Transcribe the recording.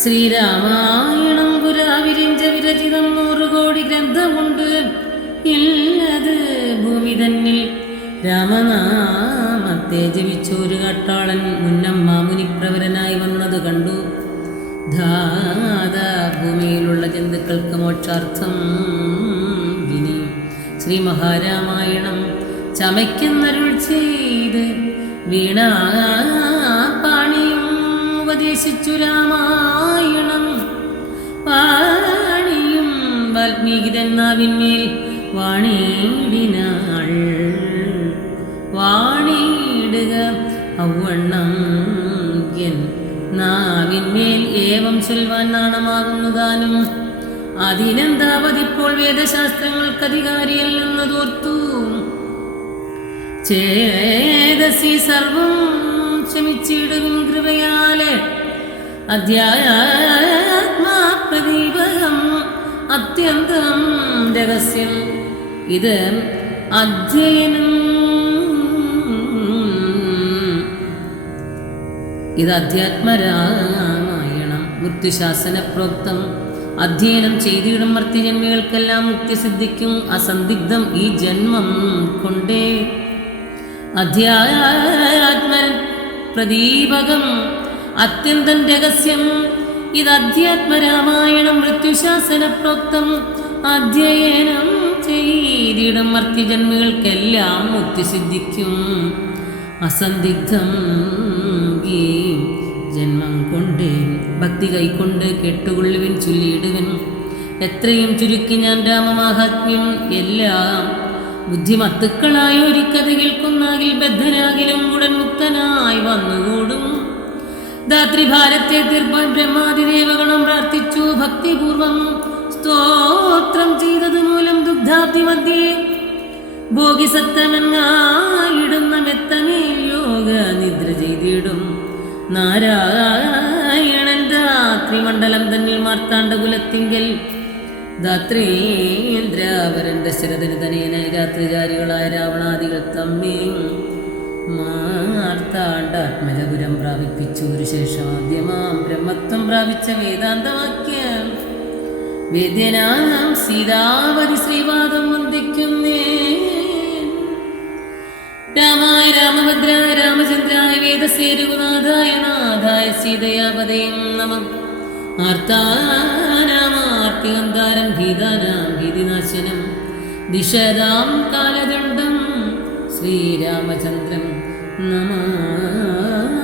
ശ്രീരാമായണം പുരാവിരിഞ്ച വിരചിതം 100 കോടി ഗ്രന്ഥമുണ്ട്. ഇല്ലത് ഭൂമി തന്നിൽ രാമനാമത്തെ ജപിച്ചൊരു കാട്ടാളൻ മുന്നമ്മ മുനിപ്രവരനായി വന്നത് കണ്ടു. ധാതാ ഭൂമിയിലുള്ള ജന്തുക്കൾക്ക് മോക്ഷാർത്ഥം ഇനി ശ്രീ മഹാരാമായണം ചമയ്ക്കുന്നരുൾ ചെയ്ത് വീണാപാണിയും ഉപദേശിച്ചു. രാമായണം പാണിയും വാൽമീകിതൻ നാവിന്മേൽ വാണിയിടിനാൾ. വാണിയിടുക ഔവണ്ണം എൻ നാവിന്മേൽ ഏവം ചൊൽവാൻ നാണമാകുന്നതാനും. അതിനെന്താവതിപ്പോൾ വേദശാസ്ത്രങ്ങൾക്ക് അധികാരിയല്ലെന്നതോർത്തു ചേതസി സർവം ക്ഷമിച്ചിടും കൃപയാല്. അധ്യാത്മാപ്രദീപകം അത്യന്തം രഹസ്യം ഇത് അധ്യയനം. ഇത് അധ്യാത്മരാമായണം മൃത്യുശാസന പ്രോക്തം. അധ്യയനം ചെയ്തിടും മർത്യജന്മികൾക്കെല്ലാം മുക്തി സിദ്ധിക്കും അസന്ദിഗ്ധം ഈ ജന്മം കൊണ്ടേ. അധ്യാത്മ പ്രദീപകം അത്യന്തം രഹസ്യം ഇത് അധ്യാത്മരാമായണം മൃത്യുശാസന പ്രോക്തം. അധ്യയനം ചെയ്തിടും മർത്യജന്മികൾക്കെല്ലാം മുക്തി സിദ്ധിക്കും അസന്ദിഗ്ധം ഈ ജന്മം കൊണ്ട്. ഭക്തി കൈക്കൊണ്ട് കേട്ടുകൊള്ളുവിൻ ചൊല്ലിയിടുവൻ. എത്രയും ചുരുക്കി ഞാൻ രാമമാഹാത്മ്യം എല്ലാം. ബുദ്ധിമത്തുക്കളായ ഒരിക്കഥ കേൾക്കുന്നാകിൽ ബദ്ധനാകിലും ഉടൻ മുക്തനായി വന്നുകൂടും. ധാത്രിഭാരത്തെ തീർപ്പാൻ ബ്രഹ്മാതിദേവഗണം പ്രാർത്ഥിച്ചു ഭക്തിപൂർവം. സ്തോത്രം ചെയ്തത് മൂലം ദുഗ്ധാബ്ദി മധ്യേ ഭോഗിസത്തമെന്നായിടുന്ന മെത്തമേൽ യോഗ നിദ്ര ചെയ്തിടും. നാരായണൻ രാത്രിമണ്ഡലം തന്നിൽ മാർത്താണ്ഡകുലത്തിങ്കൽ ധാത്രീന്ദ്രാവരന്റെ ശരതന് തനയനായി രാത്രിചാരികളായ രാവണാദികൾ തമ്മേ മാർത്താണ്ഡാത്മജപുരം പ്രാപിപ്പിച്ചു. ഒരു ശേഷം ആദ്യമാം ബ്രഹ്മത്വം പ്രാപിച്ച വേദാന്തവാക്യം വേദ്യനാം സീതാവതി ശ്രീപാദം വന്ദിക്കുന്നേ. രാമായ രാമഭദ്രായ രാമചന്ദ്രായ വേദസേ രഘുനാഥായ നാഥായ സീതയാപതയം നമഃ. ആർത്താനാമാർത്തികന്താരം ഭീതാനാം ഭീതിനാശനം ദിശതാം കാലദണ്ഡം ശ്രീരാമചന്ദ്രം നമാമി.